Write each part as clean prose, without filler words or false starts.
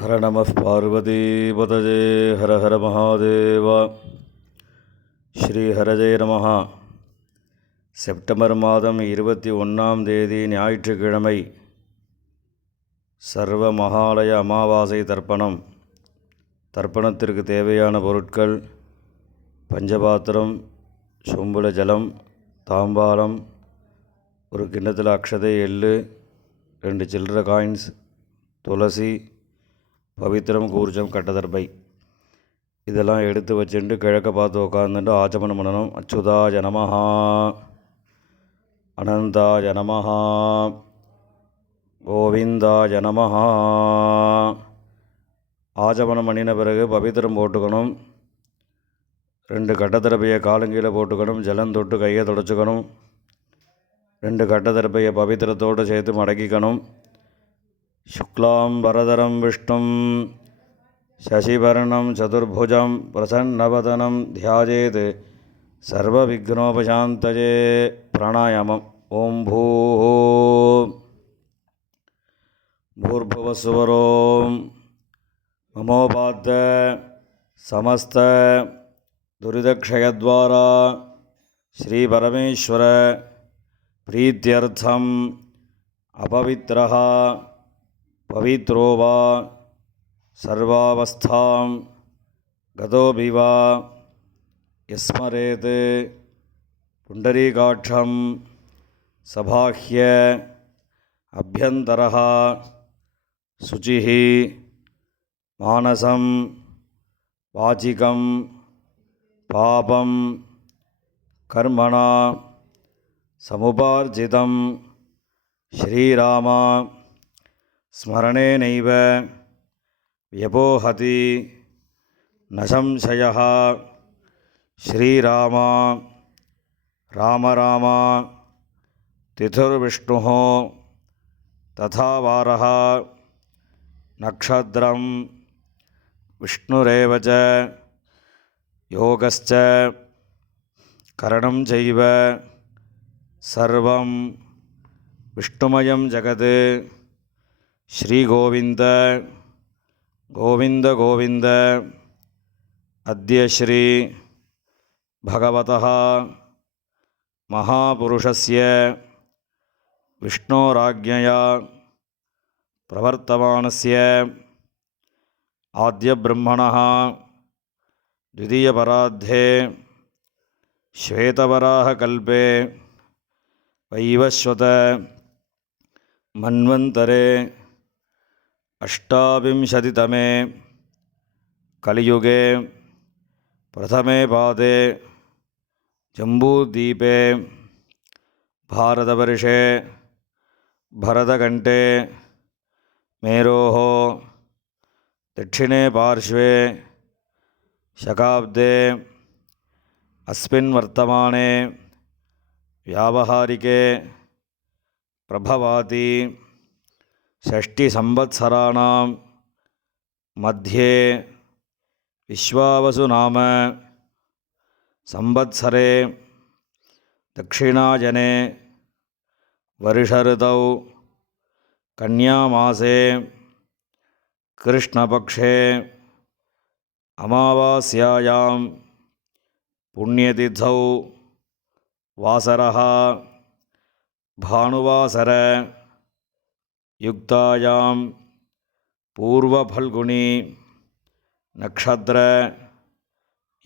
ஹர நம பார்வதீபதஜே ஹர ஹர மகாதேவா. ஸ்ரீ ஹரஜே நமஹ. செப்டம்பர் மாதம் 21ஆம் தேதி ஞாயிற்றுக்கிழமை. சர்வ மகாலய அமாவாசை தர்ப்பணம். தர்ப்பணத்திற்கு தேவையான பொருட்கள்: பஞ்சபாத்திரம், சொம்புல ஜலம், தாம்பாலம், ஒரு கிண்ணத்தில் அக்ஷதை, எள்ளு, 2 சில்லற காயின்ஸ், துளசி, பவித்திரம், கூர்ஜம், கட்டதர்பை இதெல்லாம் எடுத்து வச்சுட்டு கிழக்க பார்த்து உட்காந்துட்டு ஆச்சமனம் பண்ணணும். அச்சுதாய நமஹா, அனந்தாய நமஹா, கோவிந்தாய நமஹா. ஆச்சமனம் பண்ணின பிறகு பவித்திரம் போட்டுக்கணும். 2 கட்டதர்பையை காலங்கீழே போட்டுக்கணும். ஜலம் தொட்டு கையை தொடச்சிக்கணும். 2 கட்டதர்பையை பவித்திரத்தோடு சேர்த்து மடக்கிக்கணும். சுக்லாம் வரதரம் விஷ்ணும் சசிவர்ணம் சதுர்புஜம் பிரசன்னவதனம் தியாஜேத் சர்வவிக்னோபசாந்தயே. பிராணாயாமம். ஓம் பூர்புவஸ்வரோம் மமோபாத்த சமஸ்த துரிதக்ஷயத்வாரா ஸ்ரீ பரமேஸ்வர பிரீத்யர்த்தம் அபவித்ரஹ பவித்ரோ வா சர்வாவஸ்தாம் கதோபி வா யஸ்மரேத் புண்டரீகாட்சம் சபாஹ்ய அப்யந்தரஹ சுசிஹி மானசம் வாசிகம் பாபம் கர்மணா சமுபார்ஜிதம் ஸ்ரீராமா ஸ்மரணேனைவ வ்யபோஹதி ந சம்சயः. ஸ்ரீராமா ராம ராம திதுர்விஷ்ணுः ததா வாரः நக்ஷத்ரம் விஷ்ணுரேவ ச யோகஸ்ச கரணம் சைவ சர்வம் விஷ்ணுமயம் ஜகத். ஸ்ரீகோவிந்த கோவிந்த கோவிந்த. அத்ய ஸ்ரீ பகவதः மகாபுருஷஸ்ய விஷ்ணோராஜ்ஞயா பிரவர்த்தமானஸ்ய ஆத்யப்ரம்மணः द्वितीयपरार्धे श्वेतवराहकल्पे वैवस्वत मन्वन्तरे अष्टाविंशतितमे कलियुगे प्रथमे पादे जम्बूद्वीपे भारतवर्षे भरतकण्ठे मेरोः दक्षिणे पार्श्वे शकाब्दे अस्मिन् वर्तमाने व्यावहारिके प्रभवाति षष्टिसंवत्सराणां मध्ये विश्वावसु नाम संवत्सरे दक्षिणायने वर्षऋतौ कन्यामासे कृष्णपक्षे अमावास्यायां पुण्यतिथौ वासरः भानुवासर युक्तायां पूर्वफल्गुनी नक्षत्र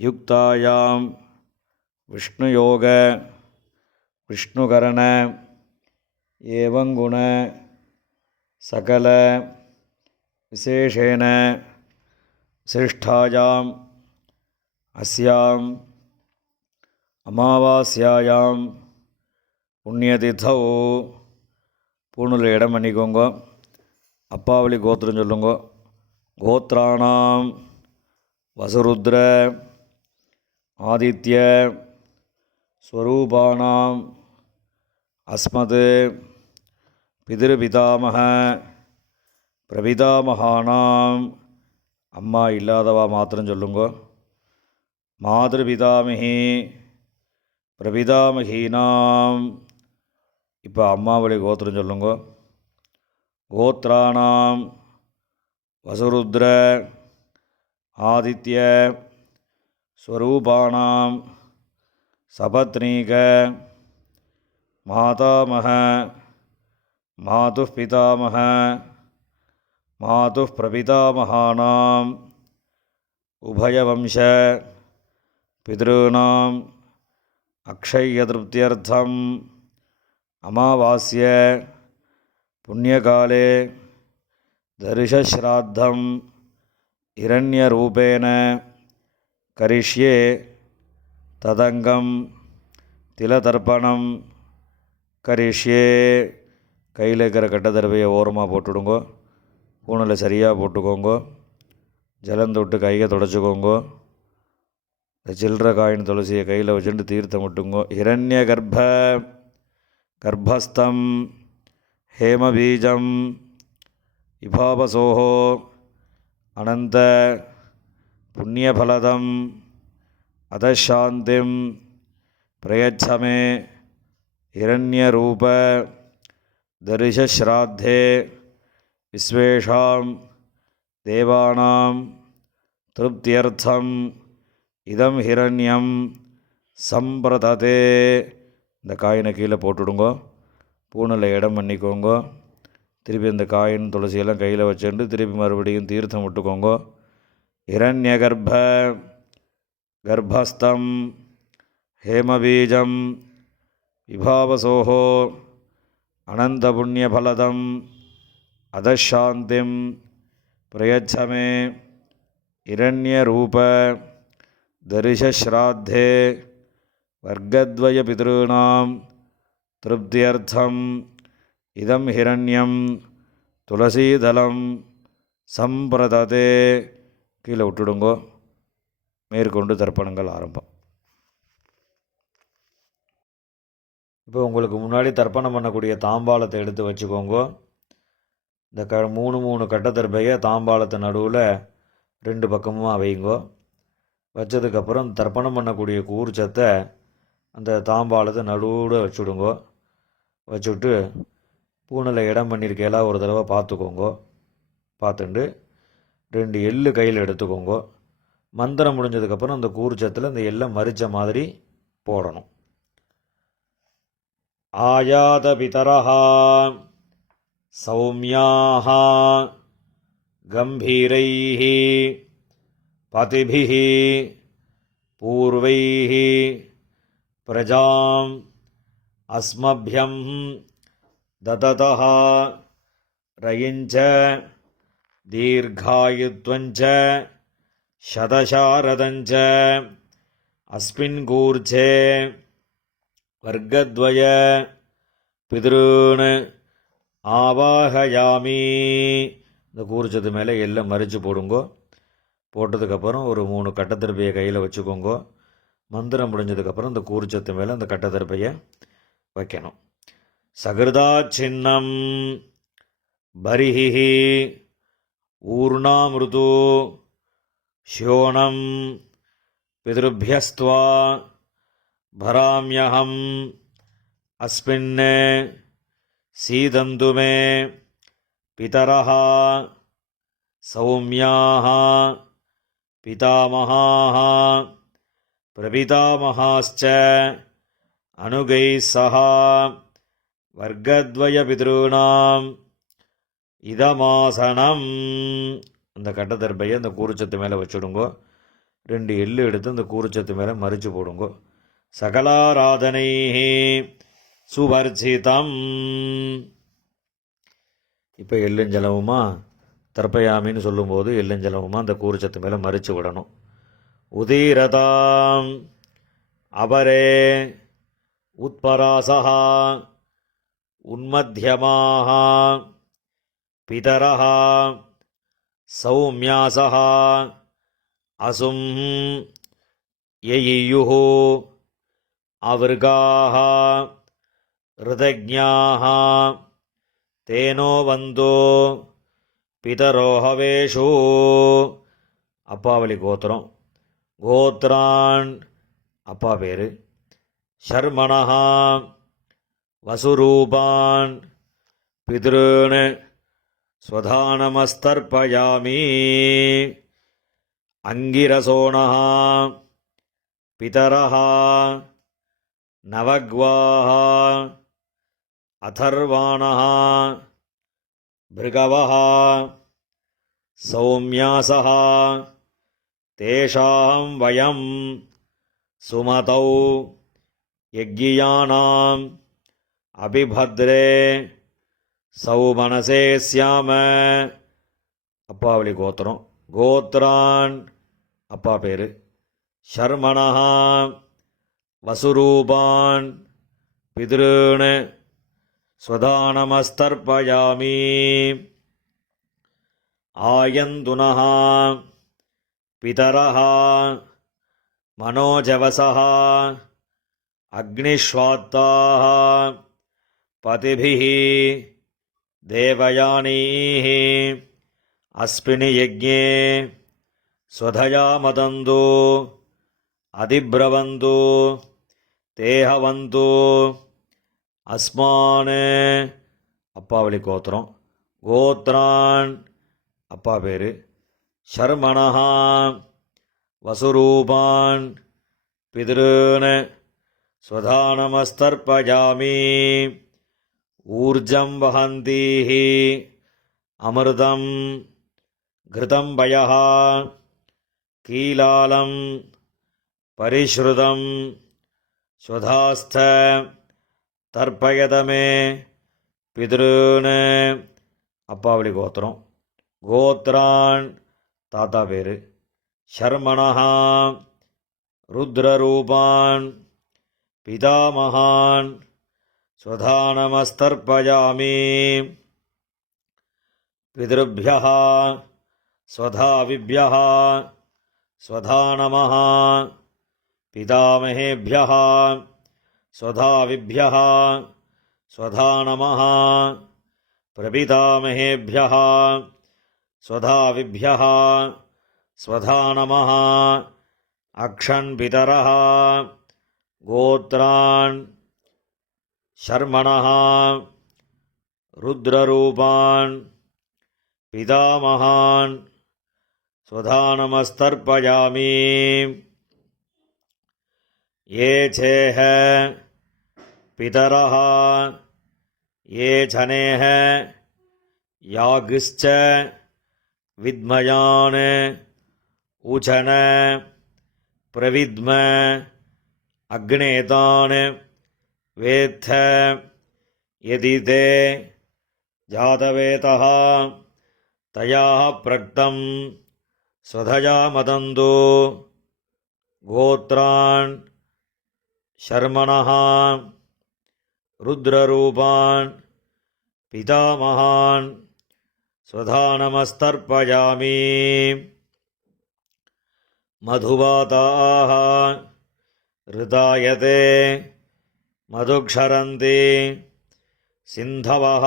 युक्तायां विष्णुयोग विष्णुकरण एवं गुण सकल विशेषेण श्रेष्ठायाम् अस्याम् अमावास्यायां पुण्यतिथौ. பூணுல இடம் பண்ணிக்கோங்க. அப்பாவளி கோத்திரம் சொல்லுங்க. கோத்ராணாம் வசுருத்ர ஆதித்ய ஸ்வரூபானாம் அஸ்மத் பிதிருபிதாமக பிரபிதாமகானாம். அம்மா இல்லாதவா மாத்திரம் சொல்லுங்க. மாதிருபிதாமகி பிரபிதாமகீனாம். இப்போ அம்மாவளி கோத்திரம் சொல்லுங்க. கோத்ராணாம் வசுருத்ர ஆதித்ய ஸ்வரூபானாம் சபத்னீக மாதாமக மாதுः பிதாமக மாதுः பிரபிதாமகானாம் உபயவம்ச பிதॄணாம் அக்ஷயதிருப்தியர்த்தம் அமாவாஸ்ய புண்ணியகாலே தரிசஸ்ராத்தம் இரண்யரூபேண கரிஷ்யே ததங்கம் திலதர்ப்பணம் கரிஷ்யே. கையில் இருக்கிற கட்டத்தரவையை ஓரமாக போட்டுடுங்கோ. பூணில் சரியாக போட்டுக்கோங்கோ. ஜலம் தொட்டு கையை தொடச்சிக்கோங்கோ. இந்த சில்லற காயின் துளசியை கையில் வச்சுட்டு தீர்த்தம் விட்டுங்கோ. இரண்ய கர்ப்பஸ்தம் ஹேமபீஜம் இபாபசோஹோ அனந்த புண்ணியபலதம் அதசாந்திம் பிரயச்சமே இரண்யரூப தரிசஸ்ராத்தே விஸ்வேஷாம் தேவானாம் திருப்தியர்த்தம் இதம் ஹிரண்யம் சம்பிரததே. இந்த காயினை கீழே போட்டுடுங்கோ. பூணில் இடம் பண்ணிக்கோங்கோ. திருப்பி இந்த காயின் துளசியெல்லாம் கையில் வச்சுட்டு திருப்பி மறுபடியும் தீர்த்தம் விட்டுக்கோங்கோ. இரண்ய கர்ப்பஸ்தம் ஹேமபீஜம் விபாவசோஹோ அனந்த புண்ணியபலதம் அதசாந்திம் பிரயச்சமே இரண்யரூப தரிசஸ்ராத்தே வர்க்கத்வய பிதॄணாம் திருப்தியர்த்தம் இதம் ஹிரண்யம் துளசீதலம் சம்பிரததே. கீழே விட்டுடுங்கோ. மேற்கொண்டு தர்ப்பணங்கள் ஆரம்பம். இப்போ உங்களுக்கு முன்னாடி தர்ப்பணம் பண்ணக்கூடிய தாம்பாளத்தை எடுத்து வச்சுக்கோங்க. இந்த மூணு கட்டத்தர்பையை தாம்பாளத்தை நடுவில் 2 பக்கமும் வைங்கோ. வச்சதுக்கப்புறம் தர்ப்பணம் பண்ணக்கூடிய கூர்ச்சத்தை அந்த தாம்பாளத்தை நடுவில் வச்சுடுங்கோ. வச்சுட்டு பூணில் இடம் பண்ணியிருக்கையெல்லாம் ஒரு தடவை பார்த்துக்கோங்க. பார்த்துட்டு 2 எள்ளு கையில் எடுத்துக்கோங்க. மந்திரம் முடிஞ்சதுக்கப்புறம் அந்த கூர்ச்சத்தில் அந்த எல்லை மறித்த மாதிரி போடணும். ஆயாத பிதரஹா சௌமியாக கம்பீரைः பதிபிः பூர்வைः பிரஜாம் அஸ்மப்யம் தததஹ ரயிஞ்ச தீர்காயுத்வஞ்ச சதசாரதஞ்ச அஸ்மின் கூர்ச்சே வர்க்கத்வய பிதॄன் ஆவாஹயாமி. இந்த கூர்ச்சத்து மேலே எல்லாம் மறித்து போடுங்கோ. போட்டதுக்கப்புறம் ஒரு 3 கட்டத்திருப்பையை கையில் வச்சுக்கோங்கோ. மந்திரம் முடிஞ்சதுக்கப்புறம் இந்த கூர்ச்சத்து மேலே அந்த கட்டத்திருப்பையை வைக்கணும். சகிருதா சின்னம் பரிஹி ஊர்ணாமிருது ஷியோனம் பிதృभ्यस्त्वा भराम्यहम् अस्मिन् सीदन्तु मे पितरः सौम्याः पितामहाः प्रपितामहाश्च अनुगैः सह वर्गद्वयपितॄणाम् இதமாசனம். அந்த கட்டத்தர்பையை அந்த கூர்ச்சத்து மேலே வச்சுடுங்கோ. 2 எள்ளு எடுத்து அந்த கூர்ச்சத்து மேலே மறித்து போடுங்கோ. சகலாராதனை சுவர்ஜிதம். இப்போ எள்ளுஞ்சலவுமா தர்ப்பயாமின்னு சொல்லும்போது எள்ளுஞ்சலவுமா அந்த கூர்ச்சத்து மேலே மறித்து விடணும். உதீரதாம் அபரே உத்பராசா உன்மத்தியமாக பிதரஹ சௌமியாசஹ அசும் யயியுः அவர்காः ருதஜ்ஞாः தேனோ வந்தோ பிதரோஹவேஷு. அப்பாவளி கோத்திரம். கோத்ரான் அப்பா பேர். ஷர்மணஹ வசுரூபான் பிதॄன் ஸ்வதானமஸ்தர்ப்பயாமி. அங்கிரசோணः பிதரः நவக்வாः அதர்வாணः பிருகவः சௌம்யாசः தேஷாம் வயம் சுமதௌ யக்ஞியானாம் அபிபத்ரே சௌமனசே ஸ்யாம. அப்பாவளி கோத்திரம். கோத்ரான் அப்பா பேர். ஷர்மணः வசுரூபான் பித்ருன் ஸ்வதானமஸ்தர்ப்பயாமி. ஆயந்துனः பிதரः மனோஜவசः அக்னிஷ்வாத்தாः பதிபிः தேவயானீः அஸ்மினி யஜ்ஞே ஸ்வதயா மதந்து அதிப்ரவந்து தேஹவந்து அஸ்மான். அப்பாவளி கோத்திரம். கோத்ரான் அப்பா பேர். ஷர்மணः வசுரூபான் பித்ருன் ஸ்வதானமஸ்தர்ப்பயாமி. ஊர்ஜம் வஹந்தீः அமிர்தம் கிருதம் பயः கீலாலம் பரிஷ்ருதம் ஸ்வதாஸ்த தர்ப்பயதமே பித்ருன். அப்பாவளி கோத்திரம். கோத்ரான் தாத்தா பேர். ஷர்மணः ருத்ரரூபான் பிதாமகான் ஸ்வதானமஸ்தர்ப்பயாமி. பித்ருभ्यः ஸ்வதாவிभ्यः ஸ்வதானமः பிதாமகேभ्यः ஸ்வதாவிभ्यः ஸ்வதானமः பிரபிதாமகேभ्यः ஸ்வதாவிभ्यः ஸ்வதானமः அக்ஷன் பிதரः. கோத்ரான் ஷர்மணः ருத்ரரூபான் பிதாமகான் ஸ்வதானமஸ்தர்ப்பயாமி. ये चेह पितरः ये छनेः यागश्च विद्मयान् उचन प्रविद्म अग्नेतान् वेत्थ यदि ते जातवेतः तया प्रक्तं स्वधया मदन्तु. गोत्रान् ஷர்மணः ருத்ரரூபான் பிதாமகான் ஸ்வதானமஸ்தர்ப்பயாமி. மதுவாதாः ரிதாயதே மதுக்ஷரந்தி சிந்தவः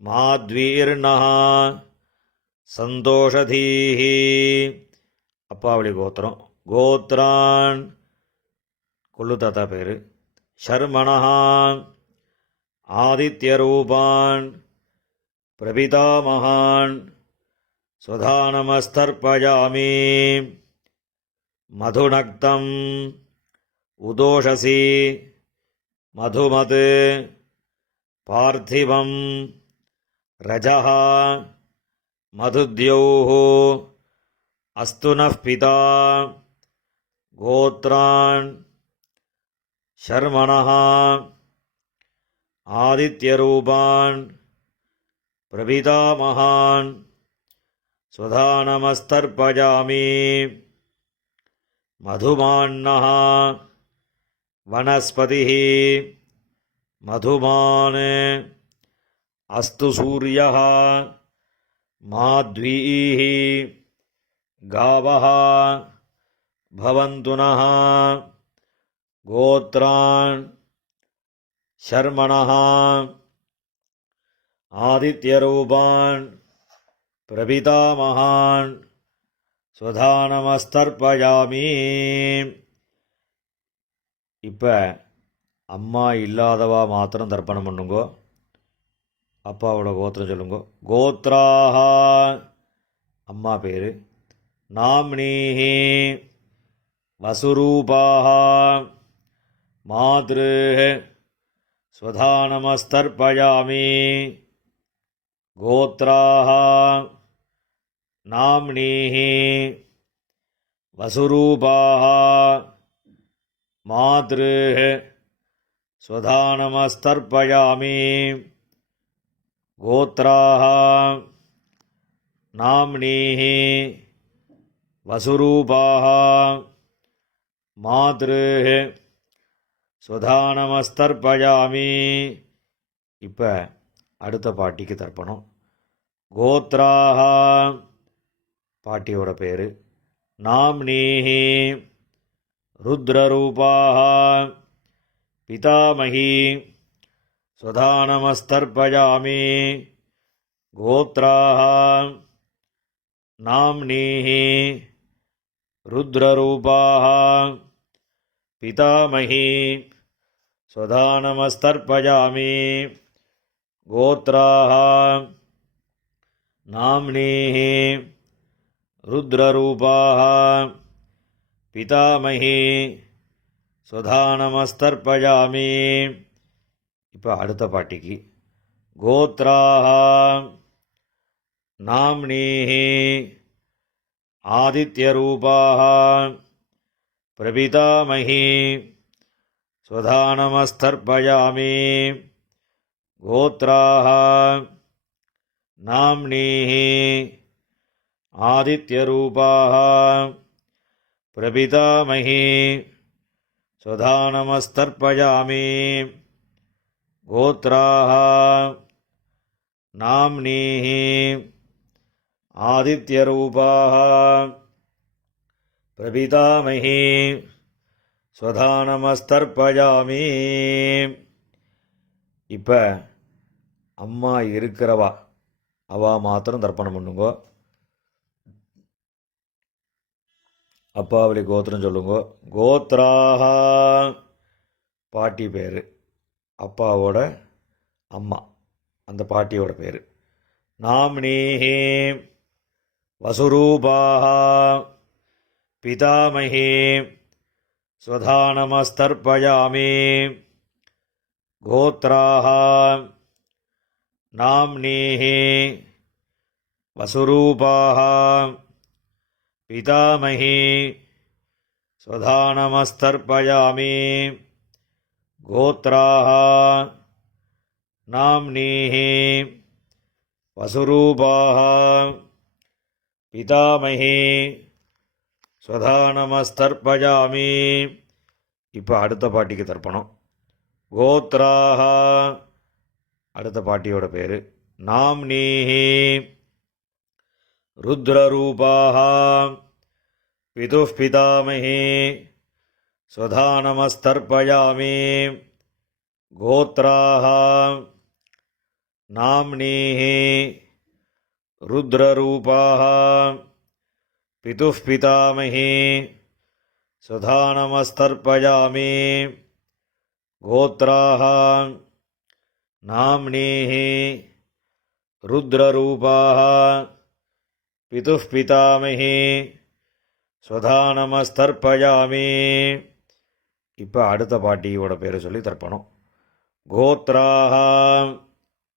மாத்வீர்ணः சந்தோஷதீः. அப்பாவளி கோத்திரம். கோத்ரான் கொள்ளு தாத்தா பேர். ஷர்மணः ஆதித்யரூபான் பிரபிதாமகான் ஸ்வதானமஸ்தர்ப்பயாமி. மதுநக்தம் உதோஷசி மதுமத் பார்த்திவம் ரஜः மதுத்யௌः அஸ்துனः பிதா. கோத்ரான் ஷர்மணः ஆதித்யரூபான் பிரபிதாமகான் ஸ்வதானமஸ்தர்ப்பயாமி. மதுமான்னः வனஸ்பதிः மதுமான் அஸ்து சூரியः மாத்வீः காவः பவந்து நः. கோத்ரான் ஷர்மணः ஆதித்யரூபான் பிரபிதாமகான் ஸ்வதானமஸ்தர்ப்பயாமி. இப்போ அம்மா இல்லாதவா மாத்திரம் தர்ப்பணம் பண்ணுங்கோ. அப்பாவோட கோத்திரம் சொல்லுங்க. கோத்ராஹ அம்மா பேர். நாம்னீஹி வசுரூபாஹ மாத்ருஹ ஸ்வதானமஸ்தர்ப்பயாமி. கோத்ராஹ நாம்னீஹி வசுரூபாஹ மாத்ருஹ ஸ்வதானமஸ்தர்ப்பயாமி. கோத்ராஹ நாம்னீஹி வசுரூபாஹ மாத்ருஹ ஸ்வதானமஸ்தர்ப்பயாமி. இப்போ அடுத்த பாட்டிக்கு தர்ப்பணம். கோத்ராஹ பாட்டியோட பேர். நாம்னீஹி ருத்ரரூபாஹ பிதாமகி ஸ்வதானமஸ்தர்ப்பயாமி. கோத்ராஹ நாம்னீஹி ருத்ரரூபாஹ பிதாமகி ஸ்வதானமஸ்தர்ப்பயாமி. கோத்ராஹ நாம்னீஹி ருத்ரரூபாஹ பிதாமகி ஸ்வதானமஸ்தர்ப்பயாமி. இப்போ அடுத்த பாட்டிக்கு. கோத்ராஹ நாம்னீஹி ஆதித்யரூபாஹ பிரபிதாமகி ஸ்வதானமஸ்தர்ப்பயாமி. கோத்ராஹ நாம்னீஹி ஆதித்யரூபாஹ பிரபிதாமகி ஸ்வதானமஸ்தர்ப்பயாமி. கோத்ராஹ நாம்னீஹி ஆதித்யரூபாஹ பிரபிதாமகி ஸ்வதானமஸ்தர்ப்பயாமி. இப்போ அம்மா இருக்கிறவா அவா மாத்திரம் தர்ப்பணம் பண்ணுங்க. அப்பாவளி கோத்திரம் சொல்லுங்க. கோத்ராஹ பாட்டி பேர். அப்பாவோட அம்மா அந்த பாட்டியோட பேர். நாம்னீஹி வசுரூபாஹ பிதாமகி ஸ்வதானமஸ்தர்ப்பயாமி. கோத்ராஹ நாம்னீஹி வசுரூபாஹ பிதாமகி ஸ்வதானமஸ்தர்ப்பயாமி. கோத்ராஹ நாம்னீஹி வசுரூபாஹ பிதாமகி ஸ்வதானமஸ்தர்ப்பயாமி. இப்போ அடுத்த பாட்டிக்கு தர்ப்பணம். கோத்ராஹ அடுத்த பாட்டியோட பேர். நாம்னீஹி ருத்ரரூபாஹ பிதுः பிதாமகி ஸ்வதானமஸ்தர்ப்பயாமி. கோத்ராஹ நாம்னீஹி ருத்ரரூபாஹ பிதுः பிதாமகி ஸ்வதானமஸ்தர்ப்பயாமி. கோத்ராஹ நாம்னீஹி ருத்ரரூபாஹ பிதுः பிதாமகி ஸ்வதானமஸ்தர்ப்பயாமி. இப்போ அடுத்த பாட்டியோட பேர் சொல்லி தர்ப்பணம். கோத்ராஹ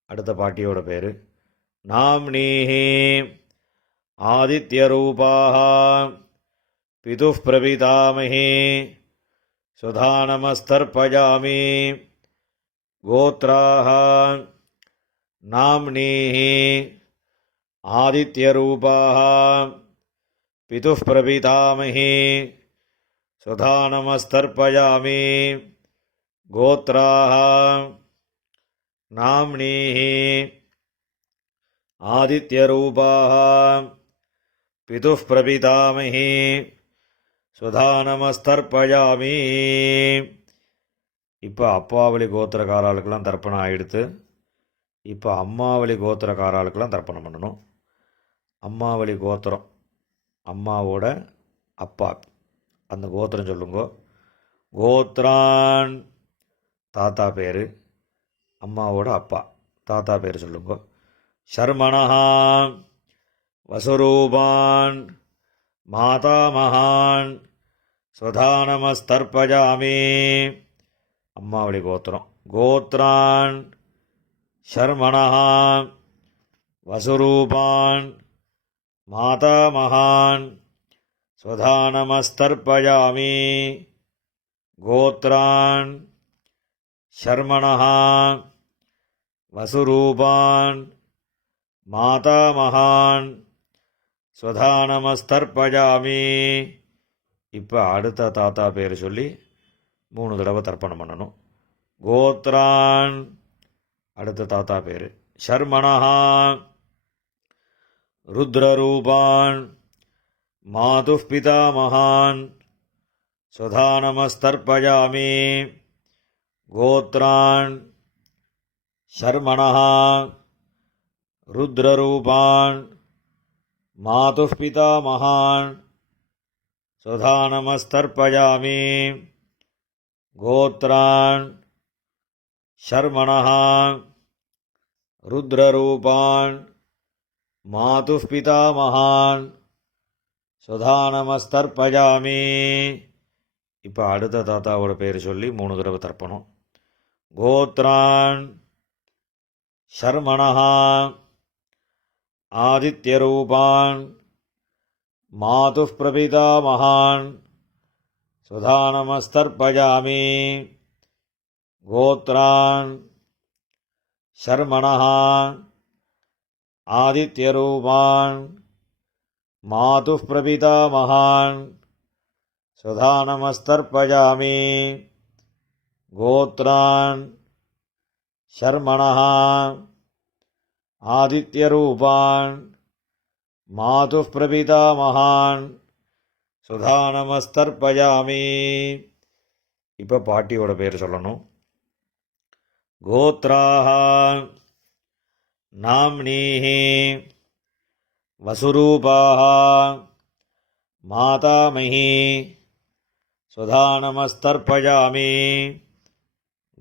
அடுத்த பாட்டியோட பேர். நாம்னீஹி ஆதித்யரூபாஹ பிதுः பிரபிதாமகி ஸ்வதானமஸ்தர்ப்பயாமி. கோத்ராஹ நாம்னீஹி ஆதித்யரூபாஹ பிதுः பிரபிதாமகி ஸ்வதானமஸ்தர்ப்பயாமி. கோத்ராஹ நாம்னீஹி ஆதித்யரூபாஹ பிதுः பிரபிதாமகி ஸ்வதானமஸ்தர்ப்பயாமி. இப்போ அப்பாவளி கோத்திரக்காராளுக்கெல்லாம் தர்ப்பணம் ஆகிடுத்து. இப்போ அம்மாவளி கோத்திரக்காராளுக்கெல்லாம் தர்ப்பணம் பண்ணணும். அம்மாவளி கோத்திரம் அம்மாவோட அப்பா அந்த கோத்திரம் சொல்லுங்க. கோத்ரான் தாத்தா பேர். அம்மாவோட அப்பா தாத்தா பேர் சொல்லுங்க. ஷர்மணஹா வசுரூபான் மாதாமகான் ஸ்வதானமஸ்தர்ப்பஜாமி. அம்மாவளி கோத்திரம். கோத்ரான் ஷர்மணஹா வசுரூபான் மாதாமகான் ஸ்வதானமஸ்தர்ப்பஜாமி. கோத்ரான் ஷர்மணஹா வசுரூபான் மாதாமகான் ஸ்வதானமஸ்தர்ப்பஜாமி. இப்போ அடுத்த தாத்தா பேர் சொல்லி 3 தடவை தர்ப்பணம் பண்ணணும். கோத்ரான் அடுத்த தாத்தா பேர். ஷர்மணஹா ருத்ரரூபான் மாதுः பிதாமகான் ஸ்வதானமஸ்தர்ப்பஜாமி. கோத்ரான் ஷர்மணஹா ருத்ரரூபான் மாதுः பிதாமகான் ஸ்வதானமஸ்தர்ப்பஜாமி. கோத்ரான் ஷர்மணஹா ருத்ரரூபான் மாதுः பிதாமகான் ஸ்வதானமஸ்தர்ப்பஜாமி. இப்போ அடுத்த தாத்தாவோட பேர் சொல்லி 3 தடவை தர்ப்பணம். கோத்ரான் ஷர்மணஹா ஆதித்யரூபான் மாதுः பிரபிதாமகான் ஸ்வதானமஸ்தர்ப்பஜாமி. கோத்ரான் ஷர்மணஹா ஆதித்யரூபான் மாதுः பிரபிதாமகான் ஸ்வதானமஸ்தர்ப்பஜாமி. கோத்ரான் ஷர்மணஹா ஆதித்யரூபான் மாதுः பிரபிதாமகான் ஸ்வதானமஸ்தர்ப்பஜாமி. இப்போ பாட்டியோட பேர் சொல்லணும். கோத்ராஹ நாம்னீஹி வசுரூபாஹ மாதாமஹி ஸ்வதானமஸ்தர்ப்பஜாமி.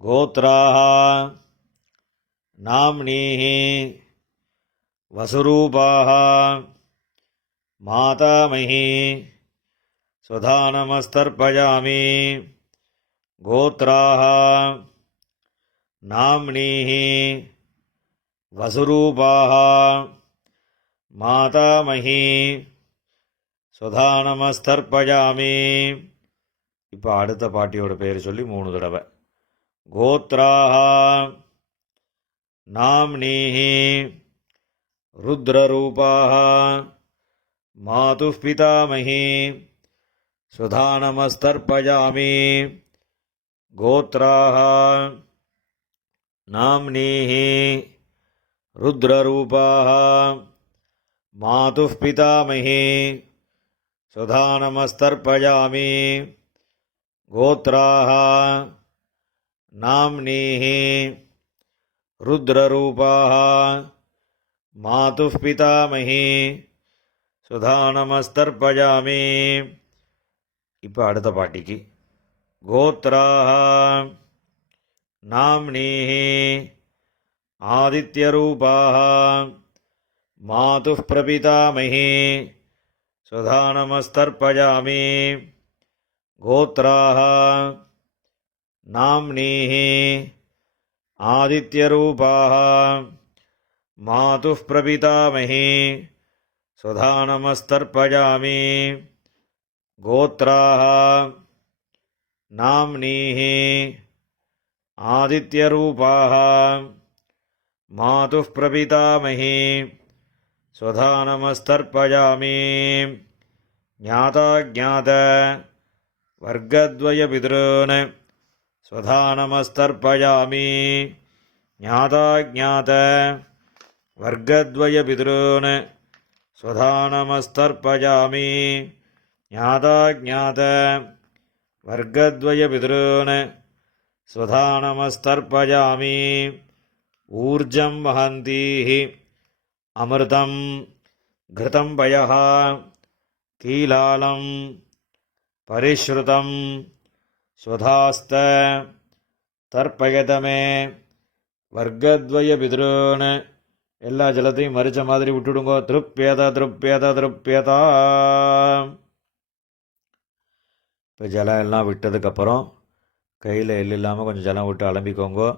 கோத்ராஹ நாம்னீஹி வசுரூபாஹ மாதாமஹி ஸ்வதானமஸ்தர்ப்பஜாமி. கோத்ராஹ நாம்னீஹி வசுரூபாஹ மாதாமஹி ஸ்வதானமஸ்தர்ப்பஜாமி. இப்போ அடுத்த பாட்டியோட பேர் சொல்லி 3 தடவை. கோத்ராஹ நாம்னீஹி ருத்ரரூபாஹ மாதுः பிதாமஹி ஸ்வதானமஸ்தர்ப்பஜாமி. கோத்ராஹ நாம்னீஹி ருத்ரரூபாஹ மாதுः பிதாமஹி ஸ்வதானமஸ்தர்ப்பஜாமி. கோத்ராஹ நாம்னீஹி ருத்ரரூபாஹ மாதுः பிதாமஹி ஸ்வதானமஸ்தர்ப்பஜாமி. இப்போ அடுத்த பாட்டிக்கு. கோத்ராஹ நாம்னீஹி ஆதித்யரூபாஹ மாதுः பிரபிதாமஹி ஸ்வதானமஸ்தர்ப்பஜாமி. கோத்ராஹ நாம்னீஹி ஆதித்யரூபாஹ மாதுः பிரபிதாமஹி ஸ்வதானமஸ்தர்ப்பஜாமி. கோத்ராஹ நாம்னீஹி ஆதித்யரூபாஹ மாதுः பிரபிதாமஹி ஸ்வதானமஸ்தர்ப்பஜாமி. ஞாதா ஞாத வர்க்கத்வய பித்ருன் ஸ்வதானமஸ்தர்ப்பஜாமி. ஞாதா ஞாத வர்க்கத்வய பித்ருன் ஸ்வதானமஸ்தர்ப்பஜாமி. ஞாதா ஞாத வர்க்கத்வய பித்ருன் ஸ்வதானமஸ்தர்ப்பஜாமி. ஊர்ஜம் வஹந்தீஹி அமிர்தம் घृतं वयः कीलालं परिश्रुतं स्वधास्त तर्पयत मे வர்க்கத்வய பிதிருன்னு எல்லா ஜலத்தையும் மறிச்ச மாதிரி விட்டுடுங்கோ. திருப்பியதா திருப்பியதா திருப்பியதா. இப்போ ஜலம் எல்லாம் விட்டதுக்கப்புறம் கையில் எள் இல்லாமல் கொஞ்சம் ஜலம் விட்டு அலம்பிக்கோங்கோ.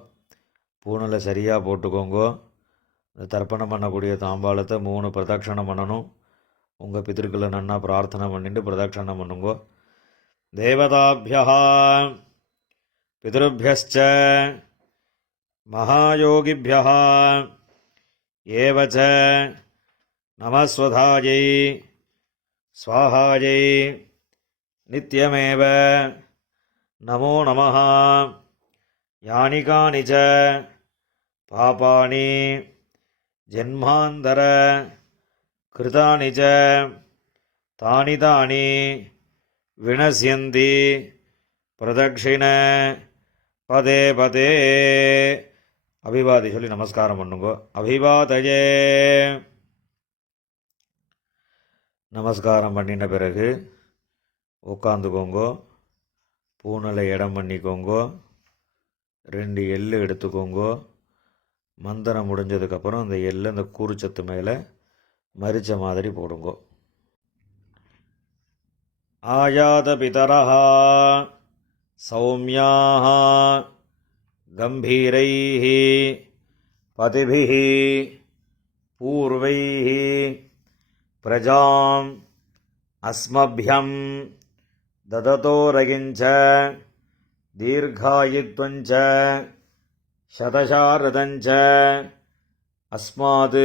பூனில் சரியாக போட்டுக்கோங்கோ. இந்த தர்ப்பணம் பண்ணக்கூடிய தாம்பாளத்தை 3 பிரதட்சணம் பண்ணணும். உங்கள் பித்திருக்களை நன்னா பிரார்த்தனை பண்ணிட்டு பிரதட்சணம் பண்ணுங்கோ. தேவதாபியா பிதృभ्यश्च மகாயோகிभ्यः ஏவச்ச நமஸ்வதாயை ஸ்வாஹாயை நித்யமேவ நமோ நமः. யானி கானி ச பாபானி ஜன்மாந்தர கிருதானி ச தானி தானி வினஸ்யந்தி பிரதக்ஷிண பதே பதே. அபிவாதி சொல்லி நமஸ்காரம் பண்ணுங்கோ. அபிவாதயே. நமஸ்காரம் பண்ணின பிறகு உட்காந்துக்கோங்கோ. பூனலை இடம் பண்ணிக்கோங்கோ. 2 எள்ளு எடுத்துக்கோங்கோ. மந்திரம் முடிஞ்சதுக்கப்புறம் அந்த எள்ளு அந்த கூறுச்சத்து மேலே மரிச்ச மாதிரி போடுங்கோ. ஆயாத பிதரஹ சௌமியாஹ கம்பீரைஹ பதிபிஹ பூர்வைஹ பிரஜாம் அஸ்மப்யம் தததோரகிஞ்ச தீர்காயுத்வஞ்ச சதசாரதஞ்ச அஸ்மாத்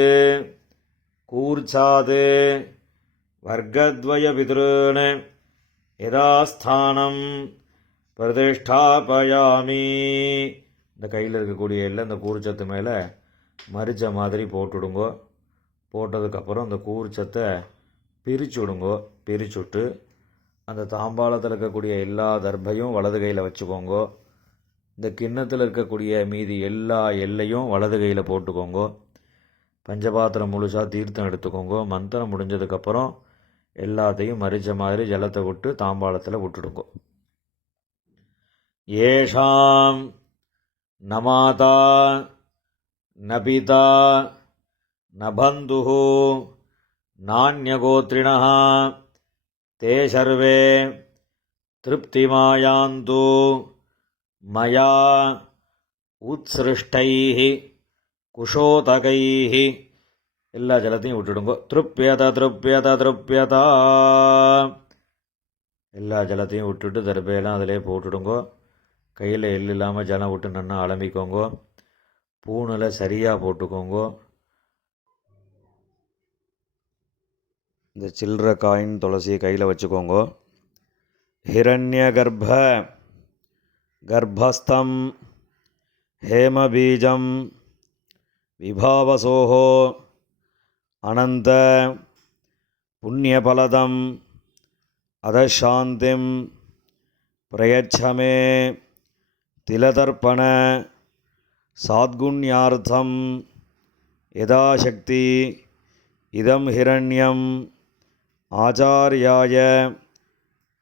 கூர்ச்சாத் வர்க்கத்வய பித்ருன் யதாஸ்தானம் பிரதிஷ்டாபயாமி. இந்த கையில் இருக்கக்கூடிய எல்லாம் இந்த கூர்ச்சத்து மேலே மரிச்ச மாதிரி போட்டுடுங்கோ. போட்டதுக்கப்புறம் அந்த கூர்ச்சத்தை பிரித்து விடுங்கோ. பிரிச்சுட்டு அந்த தாம்பாளத்தில் இருக்கக்கூடிய எல்லா தர்பையும் வலது கையில் வச்சுக்கோங்கோ. இந்த கிண்ணத்தில் இருக்கக்கூடிய மீதி எல்லா எல்லையும் வலது கையில் போட்டுக்கோங்கோ. பஞ்சபாத்திரம் முழுசாக தீர்த்தம் எடுத்துக்கோங்கோ. மந்திரம் முடிஞ்சதுக்கப்புறம் எல்லாத்தையும் மரிச்ச மாதிரி ஜலத்தை விட்டு தாம்பாளத்தில் விட்டுடுங்கோ. ஏஷாம் நமாதா நபிதா நபந்துஹு நான்யகோத்ரிணः தே சர்வே திருப்திமாயாந்து மயா உத்ஸ்ருஷ்டைः குஷோதகைः. எல்லா ஜலத்தையும் விட்டுடுங்கோ. திருப்பியதா திருப்பியதா திருப்பியதா. எல்லா ஜலத்தையும் விட்டுட்டு தர்பையெல்லாம் அதிலே போட்டுடுங்கோ. கையில் எள் இல்லாமல் ஜலம் விட்டு நன்னா அலம்பிக்கோங்கோ. பூனில் சரியாக போட்டுக்கோங்கோ. இந்த சில்லற காயின் துளசியை கையில் வச்சுக்கோங்கோ. ஹிரண்ய கர்ப்பஸ்தம் ஹேமபீஜம் விபாவசோஹோ அனந்த புண்ணியபலதம் அதசாந்திம் பிரயச்சமே திலதர்ப்பண சாத்குண்யார்த்தம் யதாசக்தி இதம் ஹிரண்யம் ஆச்சார்யாய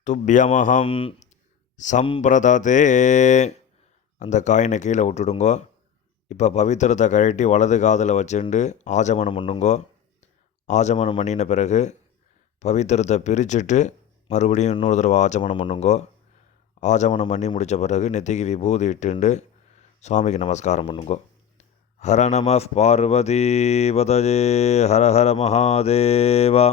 துப்யமஹம் சம்பிரததே. அந்த காயினை கீழே விட்டுடுங்கோ. இப்போ பவித்திரத்தை கழட்டி வலது காதில் வச்சுண்டு ஆஜமனம் பண்ணுங்கோ. ஆஜமனம் பண்ணின பிறகு பவித்திரத்தை பிரிச்சுட்டு மறுபடியும் இன்னொரு தடவை ஆச்சமனம் பண்ணுங்கோ. ஆச்சமனம் பண்ணி முடித்த பிறகு நெத்திக்கு விபூதி இட்டுண்டு சுவாமிக்கு நமஸ்காரம் பண்ணுங்கோ. ஹர நம பார்வதி பதஜே ஹர ஹர மகாதேவா.